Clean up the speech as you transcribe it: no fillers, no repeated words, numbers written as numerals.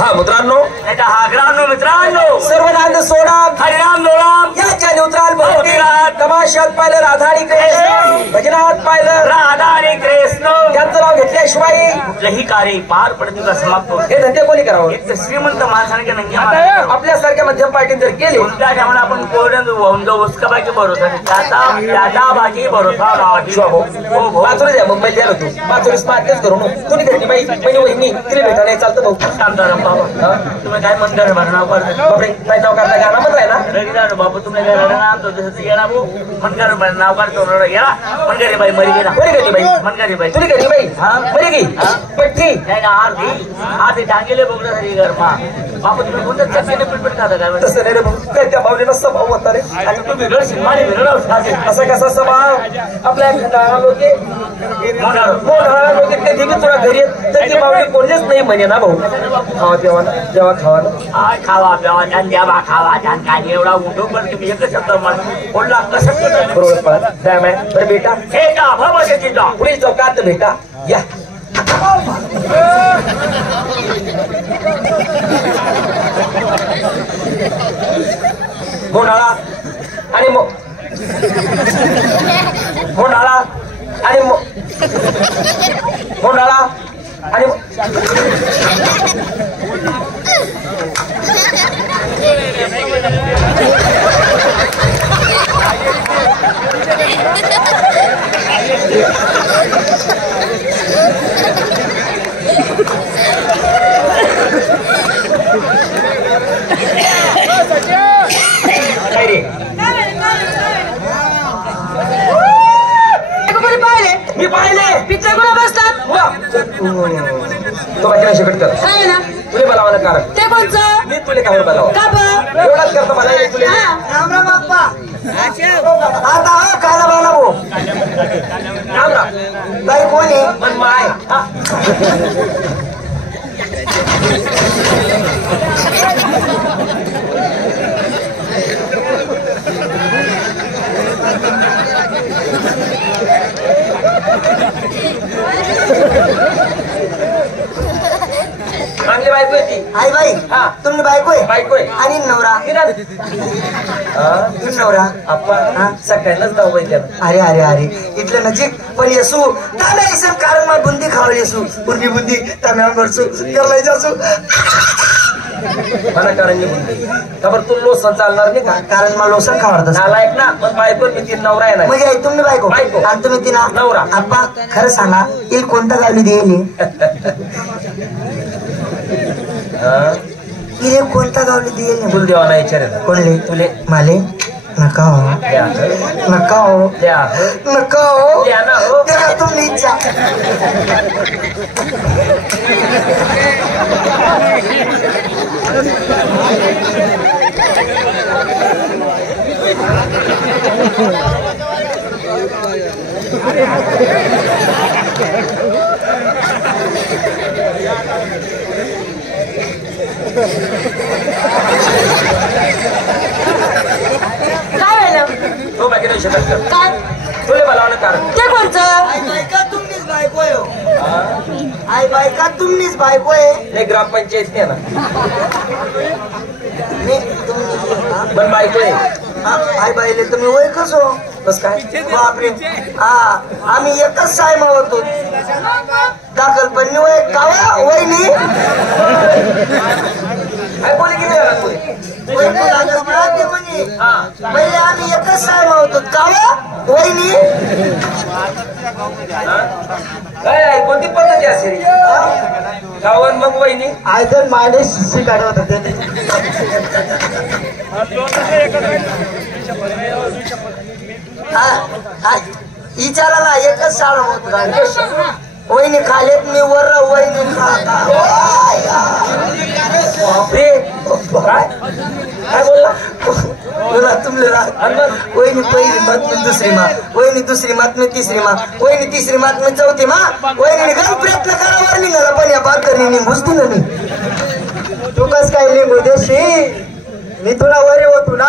हा मित्रांनो, हा ग्रामनो मित्रांनो, सर्वनांद सोडा हरिराम लोराम याच्या न्यूट्रल भक्ती तमाशात पाहिलं राधा आणि कृष्ण, भजनात पाहिलं राधा आणि कृष्ण. त्यांचं नाव घेतल्याशिवाय कुठलंही कार्य पार पडते का समाप्त होते. हे धंदे कोणी करावं? एक तर श्रीमंत माणसाने नंग्या आपल्यासारख्या मध्यम पार्टीत जर केले कोणत्या टायमाला आपण कोरड्यात वाहून जाऊ उसका बाकी भरोसा नाही. त्याचा बाकी भरोसा नाही. हो हो पाचोरी द्या मुंबईत द्यायला तू पाचोरी स्मार्टच करू तुम्ही घेतली बाई पहिली वहिनी तिला भेटा नाही चालतं भाऊ. शांताराम बाबा तुम्ही काय म्हणता भर नाव करता बापरे काय नाव करता गाणं म्हणताय ना रविदार बाबू तुम्ही काय नाम तो जसं गेला भाऊ मनकर नाव काढतो गेला मनकरे बाई मरी गेला. कोणी घेतली बाई? मनकरे बाई तुला घेतली बाई? हा बरी गी पट्टी काय ना आधी टांगेले बघणार हरी घर मा बापू तुम्ही कोणत्या चटणीने पिटपिट खाता काय तसं नाही रे भाऊ काय त्या भावनेला स्वभाव होता रे. आणि तुम्ही बिघडशील माझे बिघडव असा कसा स्वभाव आपल्या लोके मोठा लोके कधी बी तुला घरी येत तर ती मावली कोणीच नाही म्हणे ना भाऊ. खावा जेव्हा जेव्हा खावा ना खावा प्यावा छान द्यावा खावा छान काय एवढा उठो पण तुम्ही एकच शब्द बोलला कसं बरोबर पळा टाइम आहे बरं बेटा हे का बाबा त्याची जा पुढे चौकात भेटा या मोनाळा आणि मोनाळा आणि मोनाळा आणि काय रे मी पाहिले पिक्चर कोणा बसतात तो बाकी शेकट कर काय ना तुले मला मला कारण ते कोणचं मी तुले काय बोलावं का बरं? एवढाच करतो मला तुले राम राम बाप्पा आता हा खायला बोला भाऊ राम राम बाई कोणी पण माय चांगली बायको आहे ती. आई बाई हा तुमने बायको आहे बायको आहे आणि नवरा हा नवरा आपण सगळ्यांनाच जाऊ बाई त्याला. अरे अरे अरे इथलं नजीक पण येसू तांबे सर कारण मला बुंदी खावली येसू बुंदी बुंदी तांब्या करसू करला जासू मला कारण खबर तू लोसन चालणार नाही का कारण मला लोसन खावडत नालायक ना पण बायको मी ती नवरा आहे ना म्हणजे आई तुम्ही बायको बायको. आणि तुम्ही तिला नवरा. आप्पा खरं सांगा इल कोणता गावली देईल इले कोणता गावली देईल तुला देवा नाही विचारेल कोणले तुले माले नका हो द्या नका हो द्या नका हो द्या ना हो तेव्हा तुम्ही इच्छा काय झालं तो बाकी नाही शकत कर काय तुले बोलावं कारण ते कोणचं आई बायका तुमनीच बायको आहे आई बायका तुमनीच बायको आहे नाही ग्रामपंचायत नाही ना मी तुम्ही पण बायको आहे आई बाईले तुम्ही वय कसो बस काय बापरे हा आम्ही एकच सायमा होतो दाखल पण वय कावा वहिनी काय बोले किती वेळा बोले हा पहिले आम्ही एकच सायमा होतो कावा वहिनी काय आहे कोणती पद्धती असेल गावात मग वहिनी आयदर माने शिशी काढवत होते विचाराला एकच शाळा होत वहिनी खालेत मी वर वहिनी बापरे काय काय बोलला बोला तुमले वहिनी पहिली मात मी दुसरी मा वहिनी दुसरी मात मी तिसरी मा वहिनी तिसरी मात मी चौथी मा वहिनी गण प्रयत्न करावर निघाला पण या बाकरनी निघूच दिलं नाही तू कस काय निघू देशी मी तुला वरे होतो ना